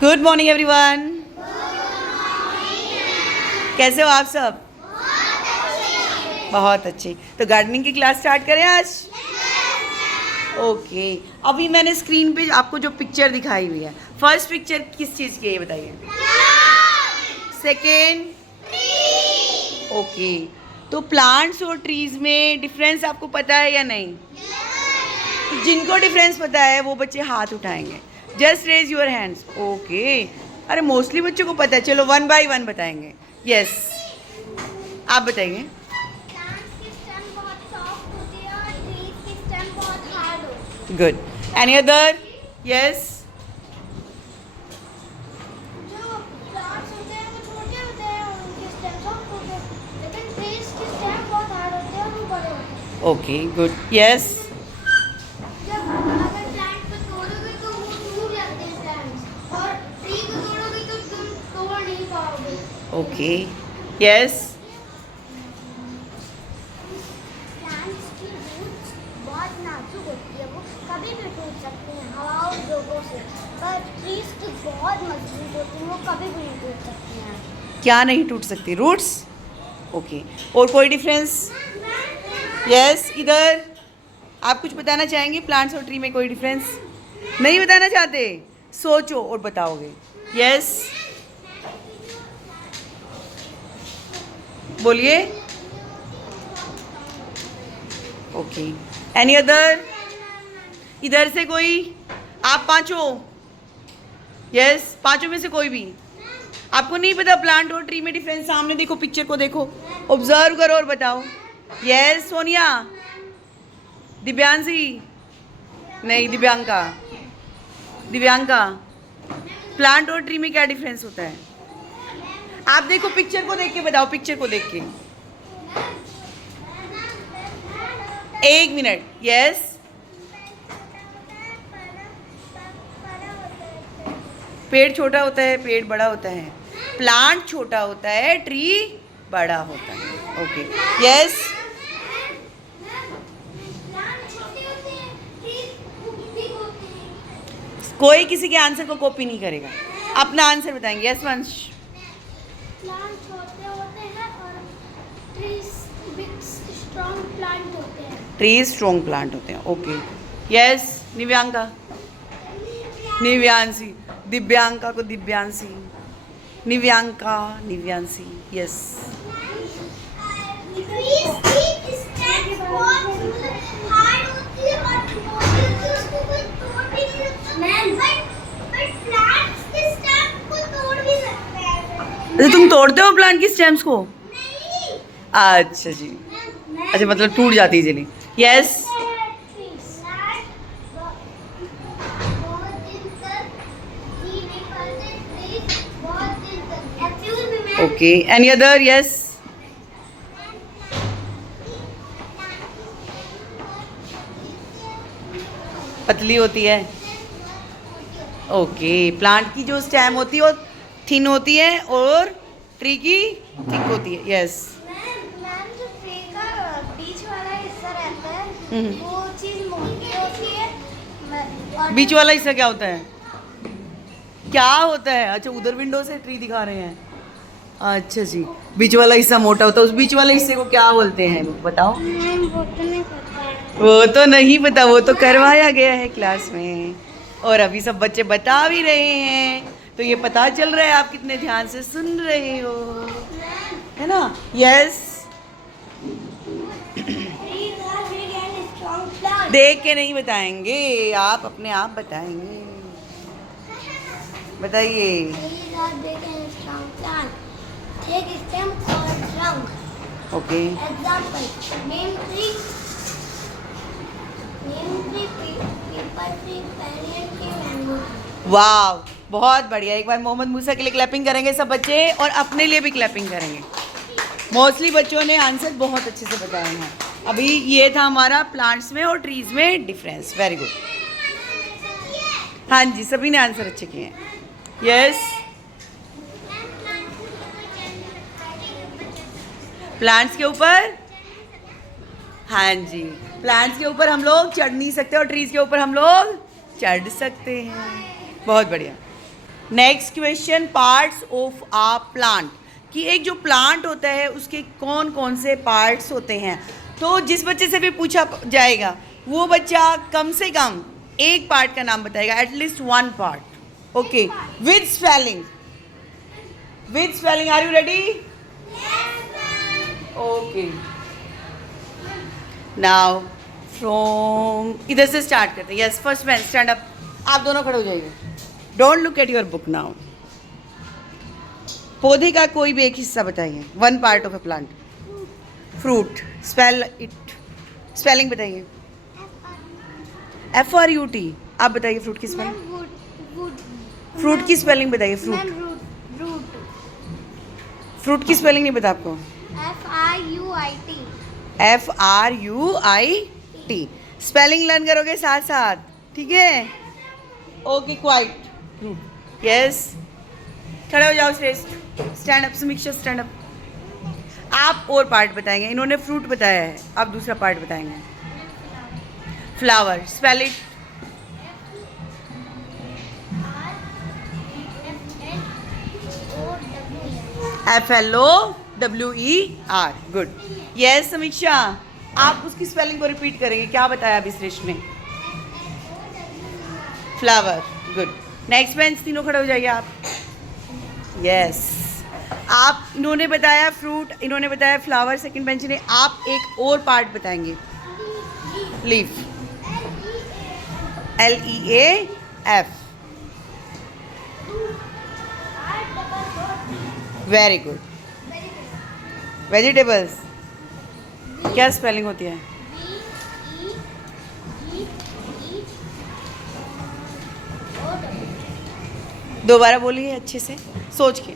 Good morning everyone. कैसे हो आप सब? बहुत अच्छे। तो गार्डनिंग की क्लास स्टार्ट करें आज? ओके। अभी मैंने स्क्रीन पे आपको जो पिक्चर दिखाई हुई है, फर्स्ट पिक्चर किस चीज़ की है ये बताइए। सेकेंड? ओके। तो प्लांट्स और ट्रीज में डिफरेंस आपको पता है या नहीं? तो जिनको डिफरेंस पता है वो बच्चे हाथ उठाएंगे। Just raise your hands. Okay. अरे मोस्टली बच्चों को पता है। चलो वन बाय वन बताएंगे। यस, आप बताइए। Good. Any other? Yes. Okay, good. Yes. Okay. Yes. Plants की रूट्स बहुत नाजुक होती है, वो कभी भी टूट सकती हैं हवा और रोगों से। पर ट्रीज की बहुत मजबूत होती हैं, वो कभी भी नहीं टूट सकती हैं। क्या नहीं टूट सकती? रूट्स। ओके। और कोई डिफरेंस? यस, इधर आप कुछ बताना चाहेंगे? प्लांट्स और ट्री में कोई डिफरेंस नहीं बताना चाहते? सोचो और बताओगे। यस, बोलिए। ओके। Any other? इधर से कोई? आप पांचों? यस, पांचों में से कोई भी आपको नहीं पता प्लांट और ट्री में डिफरेंस? सामने देखो, पिक्चर को देखो, ऑब्जर्व करो और बताओ। यस, सोनिया। दिव्यांशी? नहीं, दिव्यांका। दिव्यांका, प्लांट और ट्री में क्या डिफरेंस होता है? आप देखो, पिक्चर को देख के बताओ, पिक्चर को देख के। एक मिनट। यस, पेड़ छोटा होता है, पेड़ बड़ा होता है। प्लांट छोटा होता है, ट्री बड़ा होता है। ओके। यस। कोई किसी के आंसर को कॉपी नहीं करेगा, अपना आंसर बताएंगे। यस वंश? प्लांट छोटे होते हैं और ट्रीज बिग स्ट्रॉन्ग प्लांट होते हैं। ट्री स्ट्रॉन्ग प्लांट होते हैं। ओके। यस, निव्यांका। निव्यांशी। दिव्यांका को दिव्यांशी, निव्यांका, निव्यांशी। यस। अच्छा, तुम तोड़ते हो प्लांट की स्टेम्स को? अच्छा जी। अच्छा, मतलब टूट जाती है जल्दी। Yes. Okay. Any other? Yes. पतली होती है। ओके। प्लांट की जो स्टेम होती है वो थिन होती है और ट्री की थिक होती है। यस। मैम जो ट्री का बीच वाला हिस्सा रहता है वो चीज मोटी होती है। और बीच वाला हिस्सा क्या होता है? क्या होता है? अच्छा, उधर विंडो से ट्री दिखा रहे हैं। अच्छा जी, बीच वाला हिस्सा मोटा होता है। उस बीच वाले हिस्से को क्या बोलते हैं बताओ? मैम वो तो नहीं पता है। वो तो नहीं पता, वो तो करवाया गया है क्लास में और अभी सब बच्चे बता भी रहे हैं, तो ये पता चल रहा है आप कितने ध्यान से सुन रहे हो, है ना? यस। देख के नहीं बताएंगे, आप अपने आप बताएंगे। बताइए। Okay. Example name tree, people tree, पेरियन tree, mango. वाह, बहुत बढ़िया। एक बार मोहम्मद मूसा के लिए क्लैपिंग करेंगे सब बच्चे और अपने लिए भी क्लैपिंग करेंगे। मोस्टली बच्चों ने आंसर बहुत अच्छे से बताए हैं। अभी ये था हमारा प्लांट्स में और ट्रीज में डिफरेंस। Very good. हाँ जी, सभी ने आंसर अच्छे किए हैं। यस। प्लांट्स के ऊपर? हाँ जी, प्लांट्स के ऊपर हम लोग चढ़ नहीं सकते और ट्रीज के ऊपर हम लोग चढ़ सकते हैं। बहुत बढ़िया। Next question, parts of a plant, कि एक जो प्लांट होता है उसके कौन कौन से पार्ट्स होते हैं। तो जिस बच्चे से भी पूछा जाएगा वो बच्चा कम से कम एक पार्ट का नाम बताएगा, at least one part. Okay, with spelling, with spelling. Are you ready? Okay, now from इधर से स्टार्ट करते हैं। Yes, first man stand up. आप दोनों खड़े हो जाइए। Don't look at your book now. पौधे का कोई भी एक हिस्सा बताइए, one part of a plant. Fruit, spell it, spelling बताइए। FRUT। आप बताइए फ्रूट की स्पेलिंग। फ्रूट की स्पेलिंग बताइए। फ्रूट, फ्रूट की स्पेलिंग नहीं पता आपको? FRUIT। स्पेलिंग लर्न करोगे साथ साथ, ठीक है? Okay, quite. यस, खड़े हो जाओ श्रेष्ठ। स्टैंड अप समीक्षा, स्टैंड अप। आप और पार्ट बताएंगे। इन्होंने फ्रूट बताया है, आप दूसरा पार्ट बताएंगे। Flower, spell it. FLOWER। Good. Yes समीक्षा, आप उसकी स्पेलिंग को रिपीट करेंगे। क्या बताया अभी श्रेष्ठ ने? फ्लावर। गुड। नेक्स्ट बेंच, तीनों खड़े हो जाइए आप। यस, आप, इन्होंने बताया फ्रूट, इन्होंने बताया फ्लावर, सेकंड बेंच ने। आप एक और पार्ट बताएंगे। Leaf, LEAF। Very good. Vegetables, क्या स्पेलिंग होती है? दोबारा बोलिए अच्छे से, सोच के।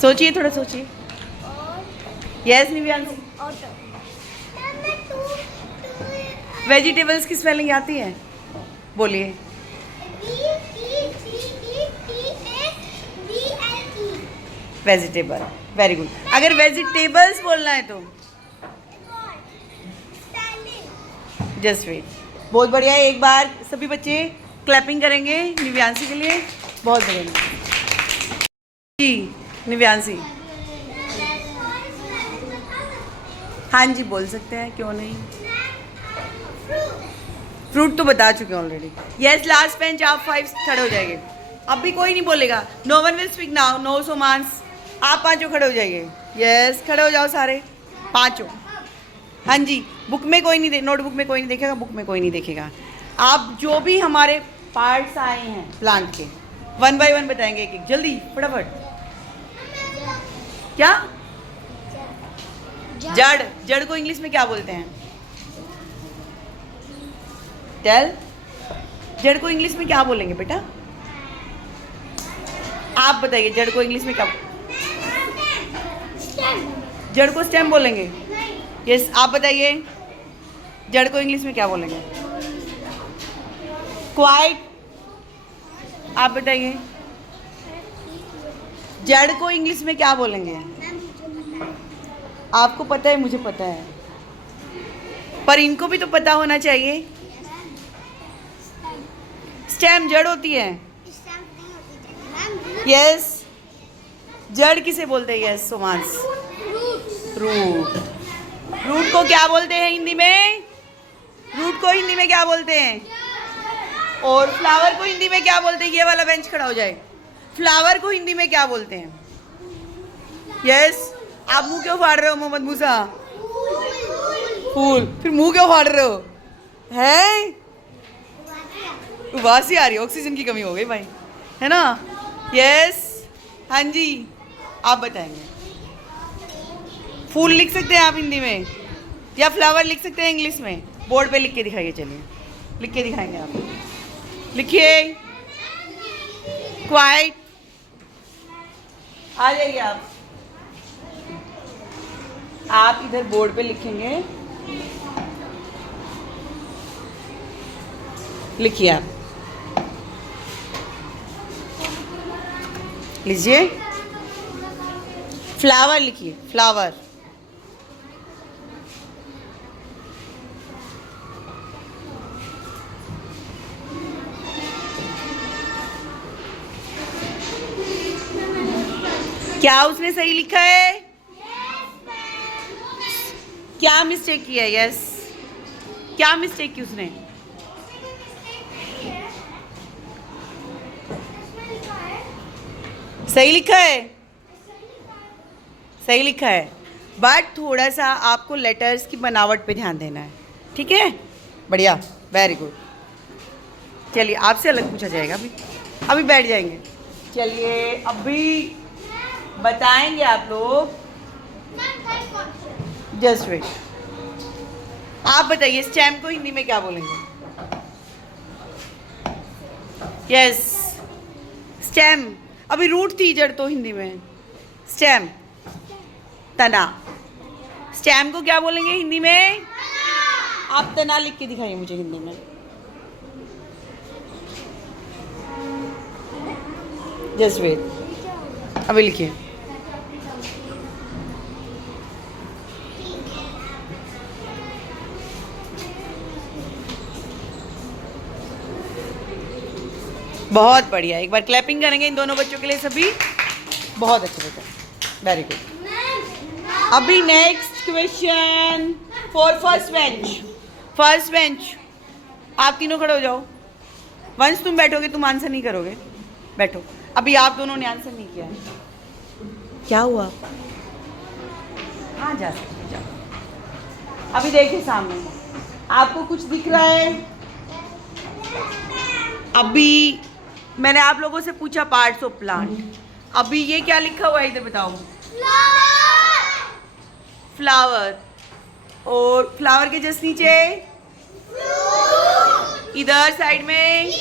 सोचिए, थोड़ा सोचिए। यस निव्यांशी, वेजिटेबल्स की स्पेलिंग आती है? बोलिए। Vegetable, very good. अगर वेजिटेबल्स बोलना है तो जस्ट वेट। बहुत बढ़िया है। एक बार सभी बच्चे क्लैपिंग करेंगे निव्यांशी के लिए। बहुत बढ़िया जी। निव्यांशी, हाँ जी बोल सकते हैं, क्यों नहीं। फ्रूट तो बता चुके हैं ऑलरेडी। यस, लास्ट बेंच, आप 5 खड़े हो जाएंगे। अब भी कोई नहीं बोलेगा। No one will speak now. No सोमांस। आप पांचों खड़े हो जाइए। यस, खड़े हो जाओ सारे पांचों। हाँ जी, बुक में कोई नहीं नोटबुक में कोई नहीं देखेगा, बुक में कोई नहीं देखेगा। आप जो भी हमारे पार्ट्स आए हैं प्लांट के, 1 बाय 1 बताएंगे, एक एक, जल्दी फटाफट। क्या? जड़। जड़ को इंग्लिश में क्या बोलते हैं? टेल। जड़ को इंग्लिश में क्या बोलेंगे बेटा? आप बताइए, जड़ को इंग्लिश में क्या? जड़ को स्टेम बोलेंगे। यस, आप बताइए, जड़ को इंग्लिश में क्या बोलेंगे? क्वाइट। आप बताइए, जड़ को इंग्लिश में क्या बोलेंगे? आपको पता है, मुझे पता है, पर इनको भी तो पता होना चाहिए। स्टेम जड़ होती है। यस, जड़ किसे बोलते हैं? Yes सोमांस, root. रूट को क्या बोलते हैं हिंदी में? रूट को हिंदी में क्या बोलते हैं? और फ्लावर को हिंदी में क्या बोलते हैं? ये वाला बेंच खड़ा हो जाए। फ्लावर को हिंदी में क्या बोलते हैं? यस, आप मुंह क्यों फाड़ रहे हो मोहम्मद मूसा? फूल। फिर मुंह क्यों फाड़ रहे हो? है उबासी आ रही है, ऑक्सीजन की कमी हो गई भाई, है ना? यस, हाँ जी, आप बताएंगे। फूल लिख सकते हैं आप हिंदी में, या फ्लावर लिख सकते हैं इंग्लिश में? बोर्ड पे लिख के दिखाइए। चलिए लिख के दिखाएंगे आप। लिखिए, क्वाइट। आ जाइए आप। आप इधर बोर्ड पे लिखेंगे। लिखिए आप, लीजिए। फ्लावर लिखिए, फ्लावर। क्या उसने सही लिखा है? क्या मिस्टेक किया? यस, क्या मिस्टेक की उसने? सही लिखा है, सही लिखा है, बट थोड़ा सा आपको लेटर्स की बनावट पे ध्यान देना है, ठीक है? बढ़िया, वेरी गुड। चलिए आपसे अलग पूछा जाएगा, अभी बैठ जाएंगे। चलिए अभी बताएंगे आप लोग, जस्ट वेट। आप बताइए स्टेम को हिंदी में क्या बोलेंगे? Yes, stem. अभी रूट थी, जड़ तो हिंदी में स्टेम, तना। स्टेम को क्या बोलेंगे हिंदी में? आप तना लिख के दिखाइए मुझे हिंदी में। जस्ट वेट, अभी लिखिए। बहुत बढ़िया, एक बार क्लैपिंग करेंगे इन दोनों बच्चों के लिए सभी। बहुत अच्छे बेटा, वेरी गुड। अभी next question for first bench. First bench, आप तीनों खड़े हो जाओ। वंश तुम बैठोगे, तुम आंसर नहीं करोगे, बैठो। अभी आप दोनों ने आंसर नहीं किया है, क्या हुआ? हाँ जा सकते, जाओ। अभी देखिए सामने आपको कुछ दिख रहा है? अभी मैंने आप लोगों से पूछा पार्ट्स ऑफ प्लांट। अभी ये क्या लिखा हुआ है इधर बताओ? फ्लावर। और फ्लावर के जस्ट नीचे इधर साइड में,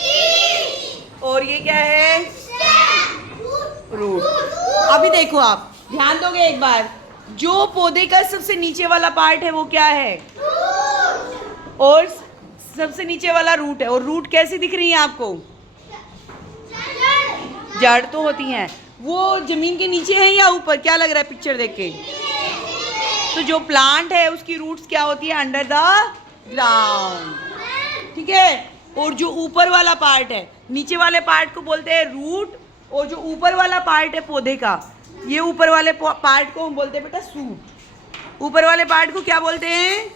और ये क्या है? रूट। अभी देखो, आप ध्यान दोगे एक बार, जो पौधे का सबसे नीचे वाला पार्ट है वो क्या है? और सबसे नीचे वाला रूट है। और रूट कैसी दिख रही है आपको? जड़ तो होती हैं। वो जमीन के नीचे है या ऊपर? क्या लग रहा है पिक्चर देख के? तो जो प्लांट है उसकी रूट्स क्या होती है? अंडर द ग्राउंड, ठीक है? और जो ऊपर वाला पार्ट है, नीचे वाले पार्ट को बोलते हैं रूट, और जो ऊपर वाला पार्ट है पौधे का, ये ऊपर वाले पार्ट को हम बोलते हैं बेटा सूट। ऊपर वाले पार्ट को क्या बोलते हैं?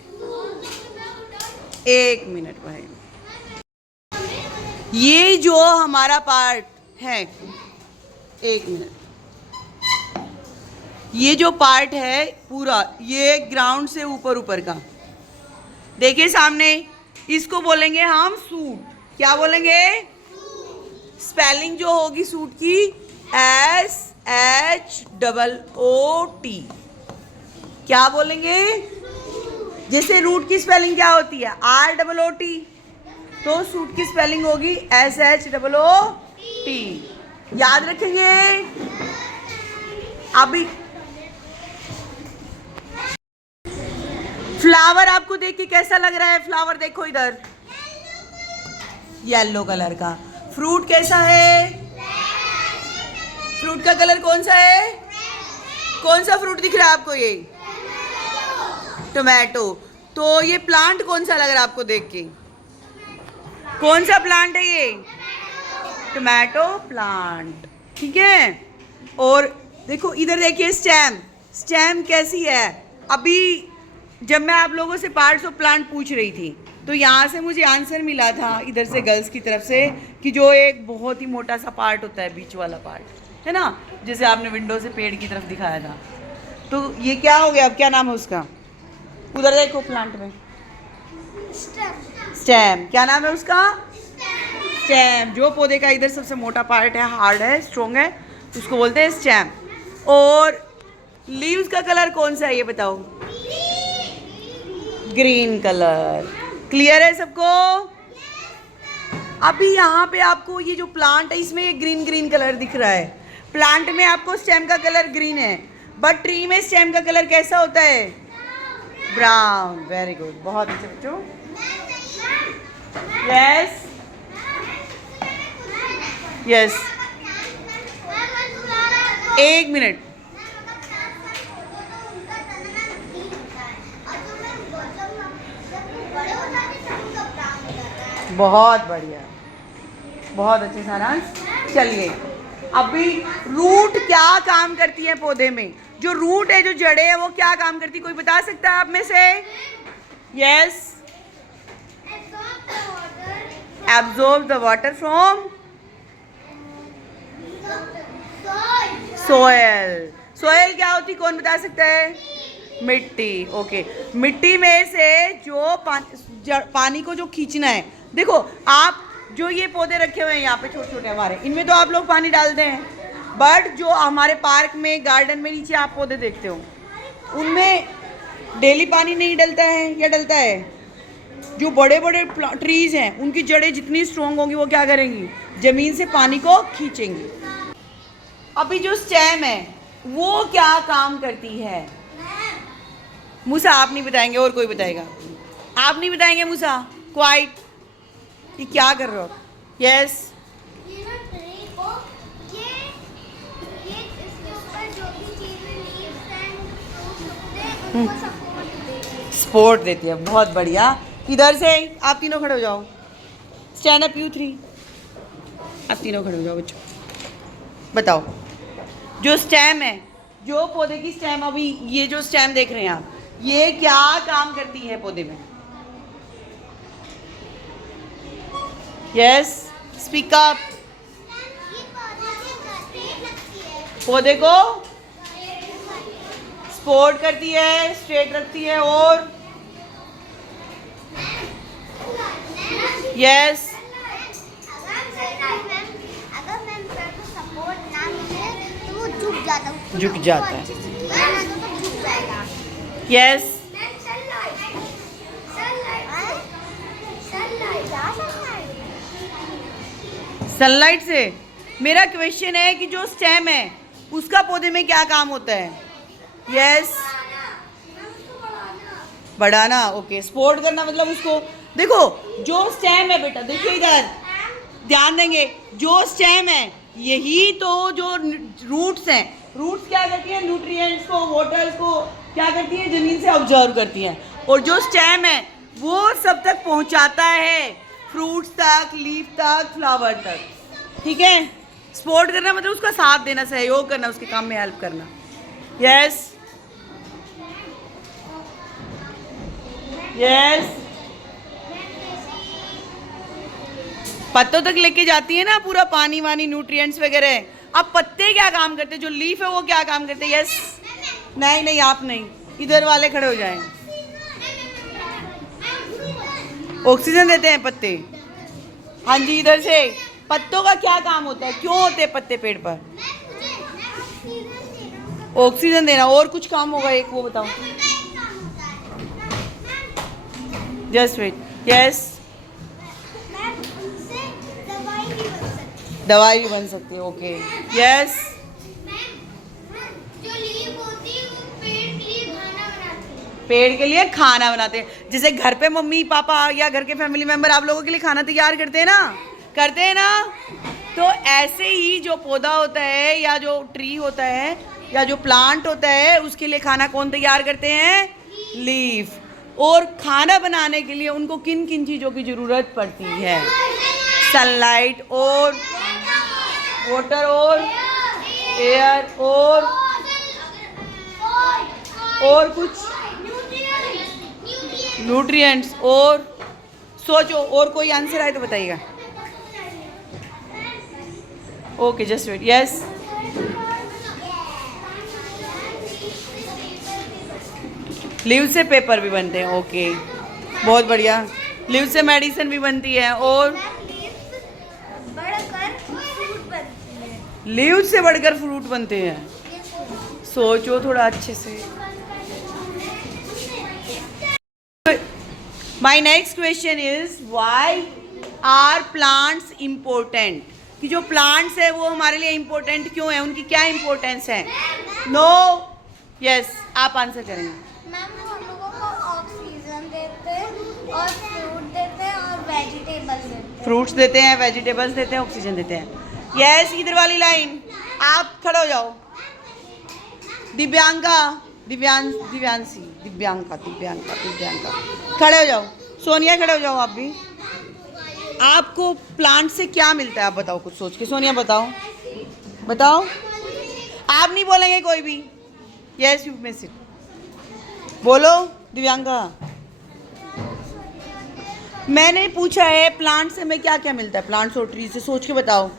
एक मिनट भाई, ये जो हमारा पार्ट है, एक मिनट, ये जो पार्ट है पूरा, ये ग्राउंड से ऊपर ऊपर का, देखिए सामने, इसको बोलेंगे हम सूट। क्या बोलेंगे? स्पेलिंग जो होगी सूट की SHOOT। क्या बोलेंगे? जैसे रूट की स्पेलिंग क्या होती है? ROOT, तो सूट की स्पेलिंग होगी SHOOT। याद रखेंगे। अभी फ्लावर आपको देख के कैसा लग रहा है? फ्लावर देखो इधर, येलो कलर का। फ्रूट कैसा है? फ्रूट का कलर कौन सा है? कौन सा फ्रूट दिख रहा है आपको? ये टोमेटो। तो ये प्लांट कौन सा लग रहा है आपको देख के? कौन सा प्लांट है ये? टोमेटो प्लांट, ठीक है? और देखो इधर देखिए, स्टेम। स्टेम कैसी है? अभी जब मैं आप लोगों से पार्ट्स ऑफ प्लांट पूछ रही थी, तो यहाँ से मुझे आंसर मिला था इधर से गर्ल्स की तरफ से, कि जो एक बहुत ही मोटा सा पार्ट होता है, बीच वाला पार्ट है ना, जैसे आपने विंडो से पेड़ की तरफ दिखाया था। तो ये क्या हो गया? अब क्या नाम है उसका? उधर देखो प्लांट में, स्टेम। क्या नाम है उसका? स्टेम। जो पौधे का इधर सबसे मोटा पार्ट है, हार्ड है, स्ट्रॉन्ग है, उसको बोलते हैं स्टेम। और लीव्स का कलर कौन सा है ये बताओ? Green colour. क्लियर है सबको? अभी यहाँ पे आपको ये जो प्लांट है, इसमें ये ग्रीन ग्रीन कलर दिख रहा है। प्लांट में आपको स्टेम का कलर ग्रीन है, बट ट्री में स्टेम का कलर कैसा होता है? ब्राउन। वेरी गुड, बहुत अच्छे बच्चों। यस यस, एक मिनट। बहुत बढ़िया, बहुत अच्छे सारांश। चलिए अभी रूट क्या काम करती है पौधे में? जो रूट है, जो जड़ें है, वो क्या काम करती है? कोई बता सकता है आप में से? Yes, absorb the water from soil. Soil क्या होती, कौन बता सकता है? मिट्टी। ओके, मिट्टी में से जो पानी को जो खींचना है, देखो आप जो ये पौधे रखे हुए हैं यहाँ पे छोटे छोटे हमारे, इनमें तो आप लोग पानी डालते हैं, बट जो हमारे पार्क में, गार्डन में नीचे आप पौधे देखते हो, उनमें डेली पानी नहीं डलता है या डलता है? जो बड़े बड़े ट्रीज हैं, उनकी जड़ें जितनी स्ट्रॉन्ग होंगी, वो क्या करेंगी? जमीन से पानी को खींचेंगी। अभी जो स्टेम है, वो क्या काम करती है? मूसा आप नहीं बताएंगे, और कोई बताएगा? आप नहीं बताएंगे मूसा? क्वाइट, ये क्या कर रहे हो? यस, सपोर्ट देती है। बहुत बढ़िया। इधर से आप तीनों खड़े हो जाओ। Stand up you 3। आप तीनों खड़े हो जाओ बच्चों। बताओ, जो स्टेम है, जो पौधे की स्टेम, अभी ये जो स्टेम देख रहे हैं आप, ये क्या काम करती है पौधे में? Yes, speak up. पौधे को सपोर्ट करती है, स्ट्रेट रखती है, और यस, झुक जाता है। यस, सनलाइट से। मेरा क्वेश्चन है कि जो स्टेम है, उसका पौधे में क्या काम होता है? यस, बढ़ाना। ओके, सपोर्ट करना मतलब उसको, देखो जो स्टेम है बेटा, देखिए इधर ध्यान देंगे, जो स्टेम है, यही तो जो रूट्स हैं, रूट्स क्या करती हैं? न्यूट्रिएंट्स को, वाटर्स को क्या करती हैं? जमीन से ऑब्जर्व करती हैं, और जो स्टेम है वो सब तक पहुंचाता है, फ्रूट्स तक, लीफ तक, फ्लावर तक। ठीक है, सपोर्ट करना मतलब उसका साथ देना, सहयोग करना, उसके काम में हेल्प करना। यस, यस, पत्तों तक लेके जाती है ना पूरा पानी वानी, न्यूट्रिएंट्स वगैरह। अब पत्ते क्या काम करते हैं? जो लीफ है वो क्या काम करते हैं? यस, नहीं नहीं आप नहीं, इधर वाले खड़े हो जाएं। ऑक्सीजन देते हैं पत्ते। हाँ जी, इधर से। पत्तों का क्या काम होता है? क्यों होते हैं पत्ते पेड़ पर? ऑक्सीजन देना। और कुछ काम होगा एक, वो बताओ। Just wait. यस, दवाई भी बन सकती है। ओके, यस, पेड़ के लिए खाना बनाते हैं। जैसे घर पे मम्मी पापा या घर के फैमिली मेंबर आप लोगों के लिए खाना तैयार करते हैं ना, करते हैं ना, तो ऐसे ही जो पौधा होता है, या जो ट्री होता है, या जो प्लांट होता है, उसके लिए खाना कौन तैयार करते हैं? लीफ। और खाना बनाने के लिए उनको किन किन चीज़ों की ज़रूरत पड़ती है? सनलाइट, और वाटर, और एयर, और कुछ न्यूट्रिएंट्स। और सोचो, और कोई आंसर आए तो बताइएगा। Okay, just wait. Yes, leave से पेपर भी बनते हैं। ओके, बहुत बढ़िया। लीव से मेडिसिन भी बनती है, और लीव से बढ़कर फ्रूट बनते हैं। सोचो थोड़ा अच्छे से। My next question is, why are plants important? कि जो प्लांट्स है वो हमारे लिए इम्पोर्टेंट क्यों है? उनकी क्या इम्पोर्टेंस है? नो, यस, आप आंसर करेंगे। मैम, वो हम लोगों को ऑक्सीजन देते हैं, और फ्रूट देते हैं, और वेजिटेबल्स देते हैं। फ्रूट्स देते हैं, वेजिटेबल्स देते हैं, ऑक्सीजन देते हैं। यस, इधर वाली लाइन। आप खड़े हो जाओ। दिव्यांका, दिव्यांशी, दिव्यांका खड़े हो जाओ। सोनिया खड़े हो जाओ। आप भी। आपको प्लांट से क्या मिलता है? आप बताओ कुछ सोच के। सोनिया बताओ। बताओ, आप नहीं बोलेंगे कोई भी? Yes you miss it. बोलो दिव्यांका। मैंने पूछा है प्लांट से हमें क्या क्या मिलता है, प्लांट्स और ट्री से, सोच के बताओ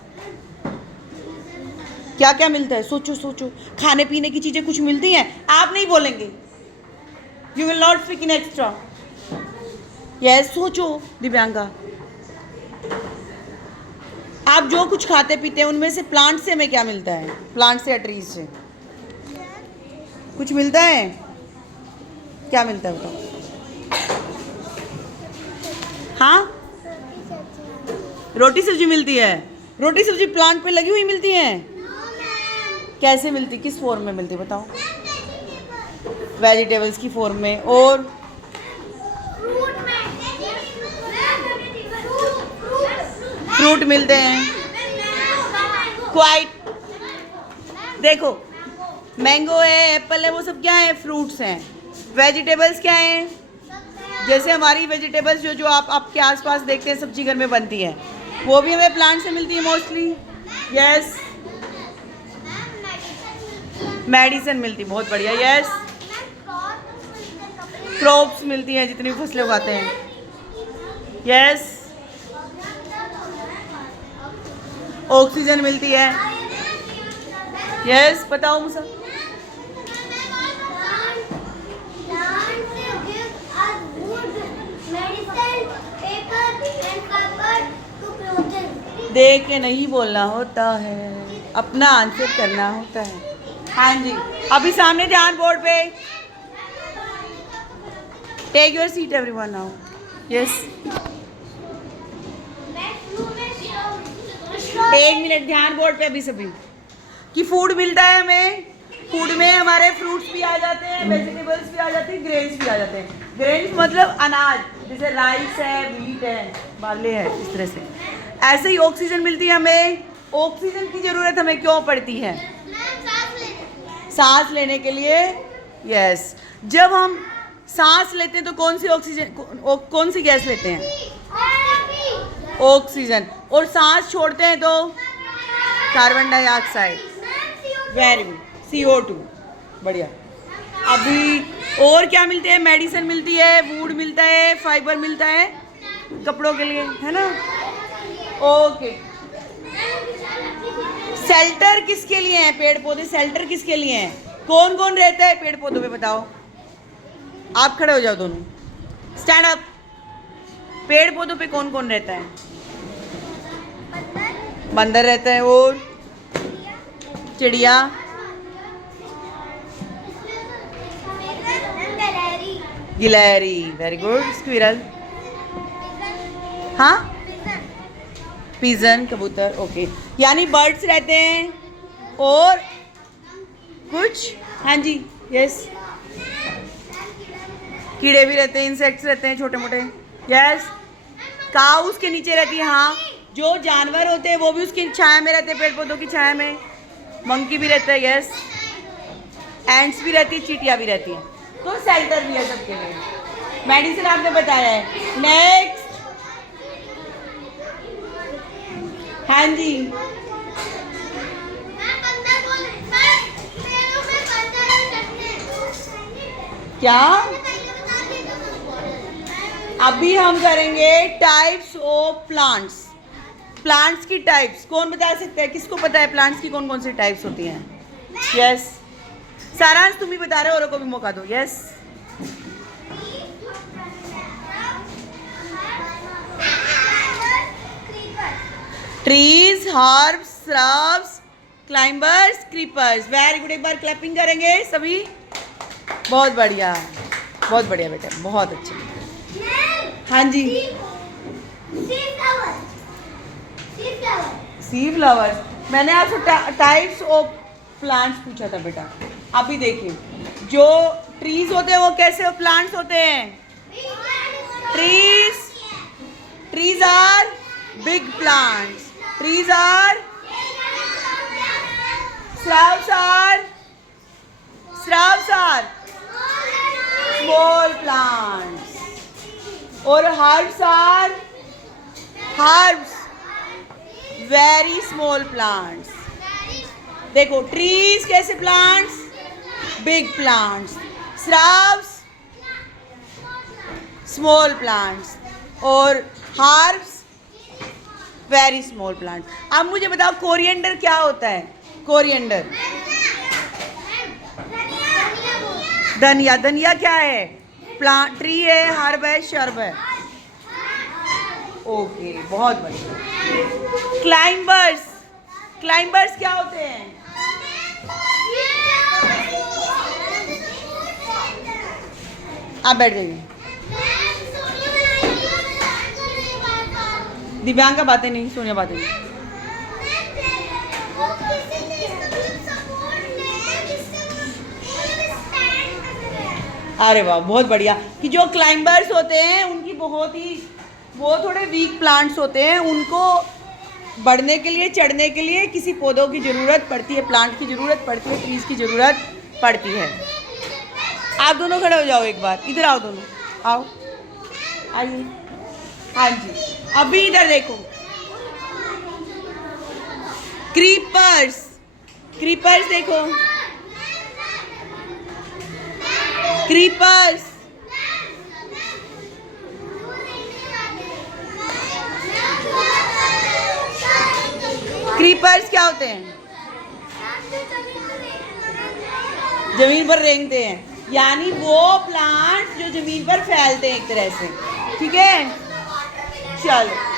क्या क्या मिलता है। सोचो सोचो, खाने पीने की चीजें कुछ मिलती हैं? आप नहीं बोलेंगे, you will not speak in extra. Yes सोचो दिव्यांका, आप जो कुछ खाते पीते हैं उनमें से प्लांट से हमें क्या मिलता है? प्लांट से या ट्रीज से कुछ मिलता है? क्या मिलता है बताओ? हाँ, रोटी सब्जी मिलती है। रोटी सब्जी प्लांट पे लगी हुई मिलती है? कैसे मिलती, किस फॉर्म में मिलती बताओ? वेजिटेबल्स की फॉर्म में। और फ्रूट मिलते हैं। क्वाइट, देखो मैंगो है, एप्पल है, वो सब क्या है? फ्रूट्स हैं। वेजिटेबल्स क्या हैं? जैसे हमारी वेजिटेबल्स जो जो आप आपके आसपास देखते हैं सब्जी घर में बनती है, वो भी हमें प्लांट से मिलती है मोस्टली। यस, मेडिसिन मिलती, बहुत बढ़िया। यस, क्रॉप्स मिलती हैं, जितनी फसलें उगाते हैं। यस, ऑक्सीजन मिलती है। यस, बताओ मुझे। देख के नहीं बोलना होता है, अपना आंसर करना होता है। हाँ जी, अभी सामने ध्यान बोर्ड पे। Take your seat everyone now. Yes, 1 minute ध्यान बोर्ड पे अभी सभी। कि फूड मिलता है हमें, फूड में हमारे फ्रूट्स भी आ जाते हैं, वेजिटेबल्स भी आ जाते हैं, ग्रेन्स भी आ जाते हैं। ग्रेन्स मतलब अनाज, जैसे राइस है, व्हीट है, बार्ले है, इस तरह से। ऐसे ही ऑक्सीजन मिलती है हमें। ऑक्सीजन की ज़रूरत हमें क्यों पड़ती है? सांस लेने के लिए। यस, जब हम सांस लेते हैं तो कौन सी ऑक्सीजन, कौन सी गैस लेते हैं? ऑक्सीजन। और सांस छोड़ते हैं तो carbon dioxide. Very good, CO2। बढ़िया। अभी और क्या मिलते हैं? मेडिसिन मिलती है, वुड मिलता है, फाइबर मिलता है कपड़ों के लिए, है ना? ओके। शेल्टर किसके लिए है? पेड़ पौधे शेल्टर किसके लिए हैं? कौन कौन रहता है पेड़ पौधों पे बताओ? आप खड़े हो जाओ दोनों, स्टैंड अप। पेड़ पौधों पे कौन कौन रहता है? बंदर रहता है, और चिड़िया, गिलहरी, वेरी गुड। स्क्विरल, हाँ, पिजन, कबूतर। ओके, यानी बर्ड्स रहते हैं और कुछ, हाँ जी, यस, कीड़े भी रहते हैं, इंसेक्ट्स रहते हैं छोटे मोटे। यस, काऊ उसके नीचे रहती है। हाँ, जो जानवर होते हैं वो भी उसकी छाया में रहते हैं, पेड़ पौधों की छाया में। मंकी भी रहता है। यस, एंड्स भी रहती है, चींटियाँ भी रहती हैं। तो शेल्टर भी है सबके लिए। मेडिसिन आपने बताया है। नेक्स्ट, हाँ जी, क्या? अभी हम करेंगे टाइप्स ऑफ प्लांट्स। प्लांट्स की टाइप्स कौन बता सकता है? किसको पता है प्लांट्स की कौन कौन सी टाइप्स होती हैं? यस, सारांश तुम ही बता रहे हो, औरों को भी मौका दो। Yes, trees, herbs, shrubs, climbers, creepers. Very good. एक बार क्लैपिंग करेंगे सभी। बहुत बढ़िया, बहुत बढ़िया बेटा, बहुत अच्छे। हाँ जी, सी फ्लावर। मैंने आपसे टाइप्स ऑफ प्लांट्स पूछा था बेटा। अभी देखिए, जो ट्रीज होते हैं वो कैसे प्लांट्स होते हैं? Trees are big plants. Trees are, shrubs are small plants, और herbs are very small plants. देखो ट्रीज कैसे plants, big plants, shrubs small plants, और हार्ब्स वेरी स्मॉल प्लांट। अब मुझे बताओ कोरिएंडर क्या होता है? कोरिएंडर धनिया, धनिया क्या है? प्लांट, ट्री है, हर्ब है, शर्ब है? ओके, बहुत बढ़िया। क्लाइंबर्स, क्लाइंबर्स क्या होते हैं? आप बैठ जाइए। दिव्यांका बातें नहीं, सोनिया बातें नहीं। अरे वाह, बहुत बढ़िया। कि जो क्लाइंबर्स होते हैं उनकी बहुत ही, वो थोड़े वीक प्लांट्स होते हैं, उनको बढ़ने के लिए, चढ़ने के लिए किसी पौधों की ज़रूरत पड़ती है, प्लांट की ज़रूरत पड़ती है, ट्रीज की ज़रूरत पड़ती है। आप दोनों खड़े हो जाओ एक बार, इधर आओ दोनों, आओ, आइए। हाँ जी, अभी इधर देखो। क्रीपर्स, क्रीपर्स देखो, क्रीपर्स, क्रीपर्स क्या होते हैं? जमीन पर रेंगते हैं, यानी वो प्लांट्स जो जमीन पर फैलते हैं एक तरह से। ठीक है, चलो।